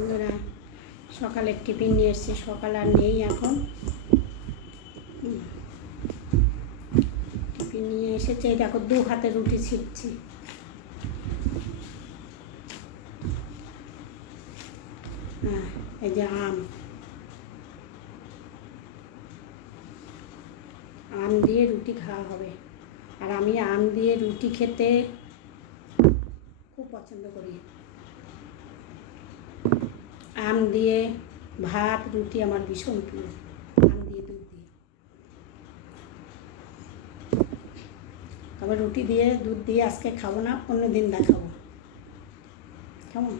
বন্ধুরা, সকালের টিফিন নিয়ে এসেছি। সকাল আর নেই এখন। টিফিন নিয়ে এসেছে, দেখো 2 হাতে রুটি ছিটছি। হ্যাঁ, এই যে আম দিয়ে রুটি খাওয়া হবে। আর আমি আম দিয়ে রুটি খেতে খুব পছন্দ করি। আম দিয়ে ভাত রুটি আমার ভীষণ প্রিয়। আম দিয়ে দুধ দিয়ে, তবে রুটি দিয়ে দুধ দিয়ে আজকে খাবো না, অন্য দিন দেখাবো কেমন।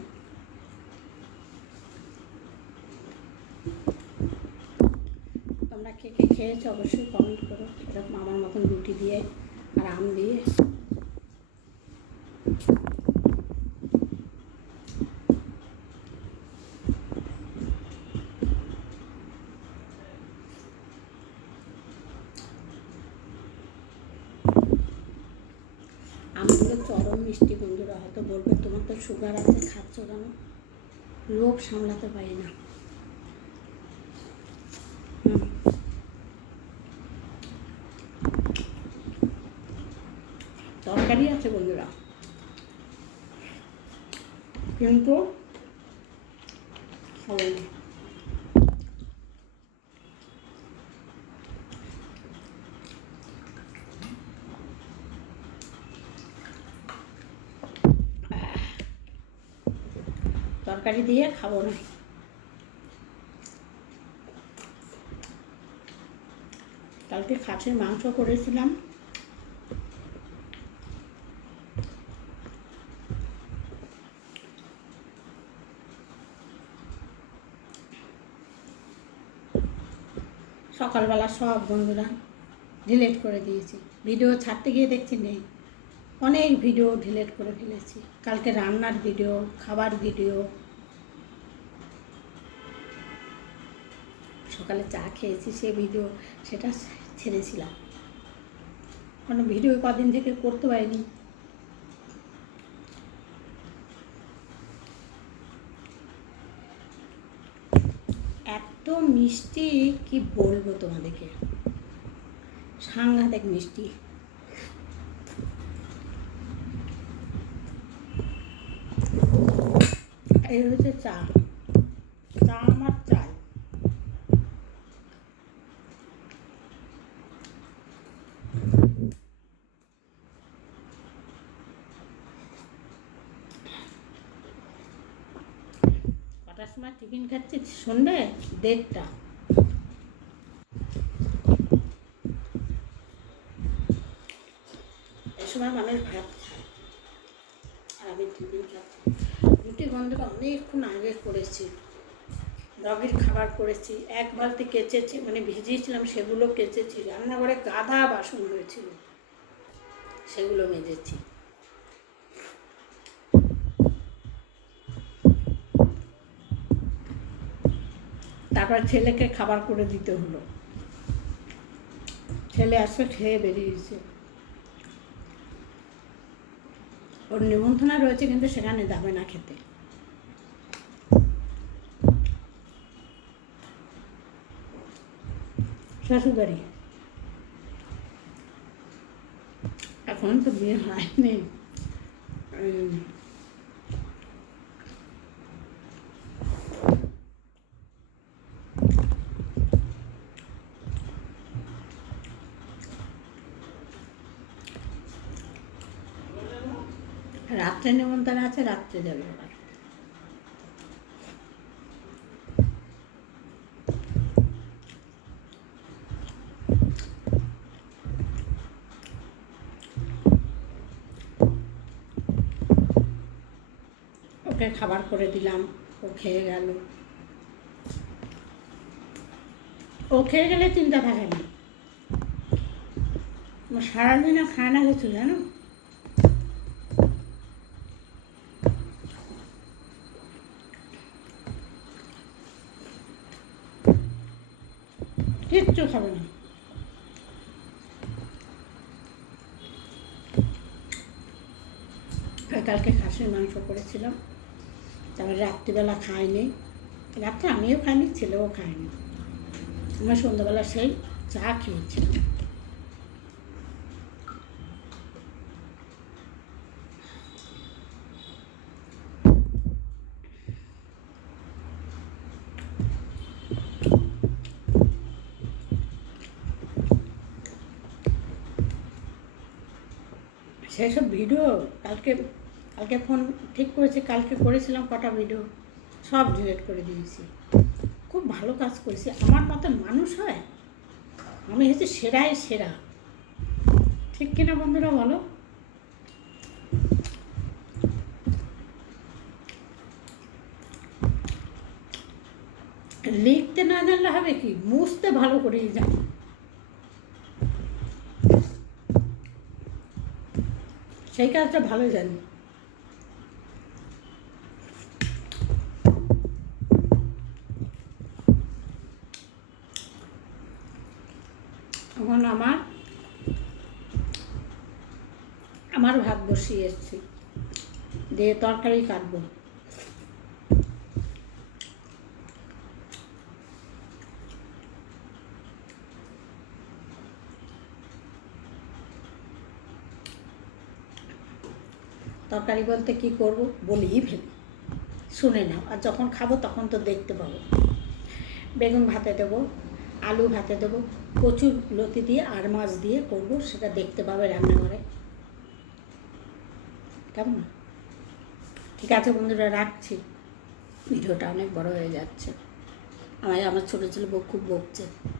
তোমরা কে কে খেয়েছো অবশ্যই কমেন্ট করো, এরকম আমার মতন রুটি দিয়ে আর আম দিয়ে। আমগুলো চরম মিষ্টি। বন্ধুরা হয়তো বলবে তোমার তো সুগার আছে, খাচ্ছ কেন? লোভ সামলাতে পারি না। তরকারি আছে বন্ধুরা, কিন্তু হবে না। তরকারি দিয়ে খাবো না। কালকে খাসির মাংস করেছিলাম, সকালবেলা সব বন্ধুরা ডিলিট করে দিয়েছি। ভিডিও ছাড়তে গিয়ে দেখছি নেই, অনেক ভিডিও ডিলিট করে ফেলেছি। কালকে রান্নার ভিডিও, খাবার ভিডিও, সকালে চা খেয়েছি সে ভিডিও, সেটা ছেড়েছিলাম। কোনো ভিডিও কদিন থেকে করতে পারিনি। এত মিষ্টি কি বলবো তোমাদেরকে, সাংঘাতিক মিষ্টি। এই হচ্ছে চা, চা আমার চাই। কটার সময় টিফিন খাচ্ছি? সন্ধ্যে 1:30। এই সময় মানুষ ভাত খায় আর আমি টিফিন খাচ্ছি। রুটি বন্ধুরা অনেকক্ষণ আগে করেছি, ডগির খাবার করেছি, 1 বালতি কেচেছি, মানে ভিজিয়েছিলাম সেগুলো কেচেছি। রান্নাঘরে গাদা বাসন হয়েছিল, সেগুলো মেজেছি। তারপর ছেলেকে খাবার করে দিতে হলো। ছেলে আজকে খেয়ে বেরিয়েছে, ওর নিমন্ত্রণা রয়েছে, কিন্তু সেখানে যাবে না খেতে। শ্বশুরবাড়ি, এখন তো বিয়ে হয়নি। রাত্রে নিমন্ত্রণ আছে, রাত্রে যাবে আবার। ওকে খাবার করে দিলাম, ও খেয়ে গেল। ও খেয়ে গেলে চিন্তা থাকে না। সারাদিনে খায় না কিছু, জানো। কিচ্ছু খাবে না। কালকে খাসির মাংস করেছিলাম, তারপরে রাত্রিবেলা খাইনি, রাত্রে আমিও খাইনি, ছেলেও খায়নি। আমার সন্ধ্যাবেলা সেই চা খেয়েছিলাম। সেসব ভিডিও কালকে কালকে ফোন ঠিক করেছি, কালকে করেছিলাম কটা ভিডিও, সব ডিলিট করে দিয়েছি। খুব ভালো কাজ করেছি। আমার মতন মানুষ হয়, আমি হচ্ছে সেরাই সেরা। ঠিক কিনা বন্ধুরা বলো? লিখতে না জানলে হবে কি, মুছতে ভালো করেই জানি। সেই কাজটা ভালো জানি। এখন আমার ভাত বসিয়ে এসেছি, দিয়ে তরকারি কাটবো। তরকারি বলতে কি করব বলেই ফেলি, শুনে নাও, আর যখন খাবো তখন তো দেখতে পাবো। বেগুন ভাতে দেবো, আলু ভাতে দেবো, কচুর লতি দিয়ে আর মাছ দিয়ে করবো, সেটা দেখতে পাবে রান্নাঘরে। কেমন? ঠিক আছে বন্ধুরা, রাখছি। ভিডিওটা অনেক বড় হয়ে যাচ্ছে। আমার ছোটো ছেলে খুব বকছে।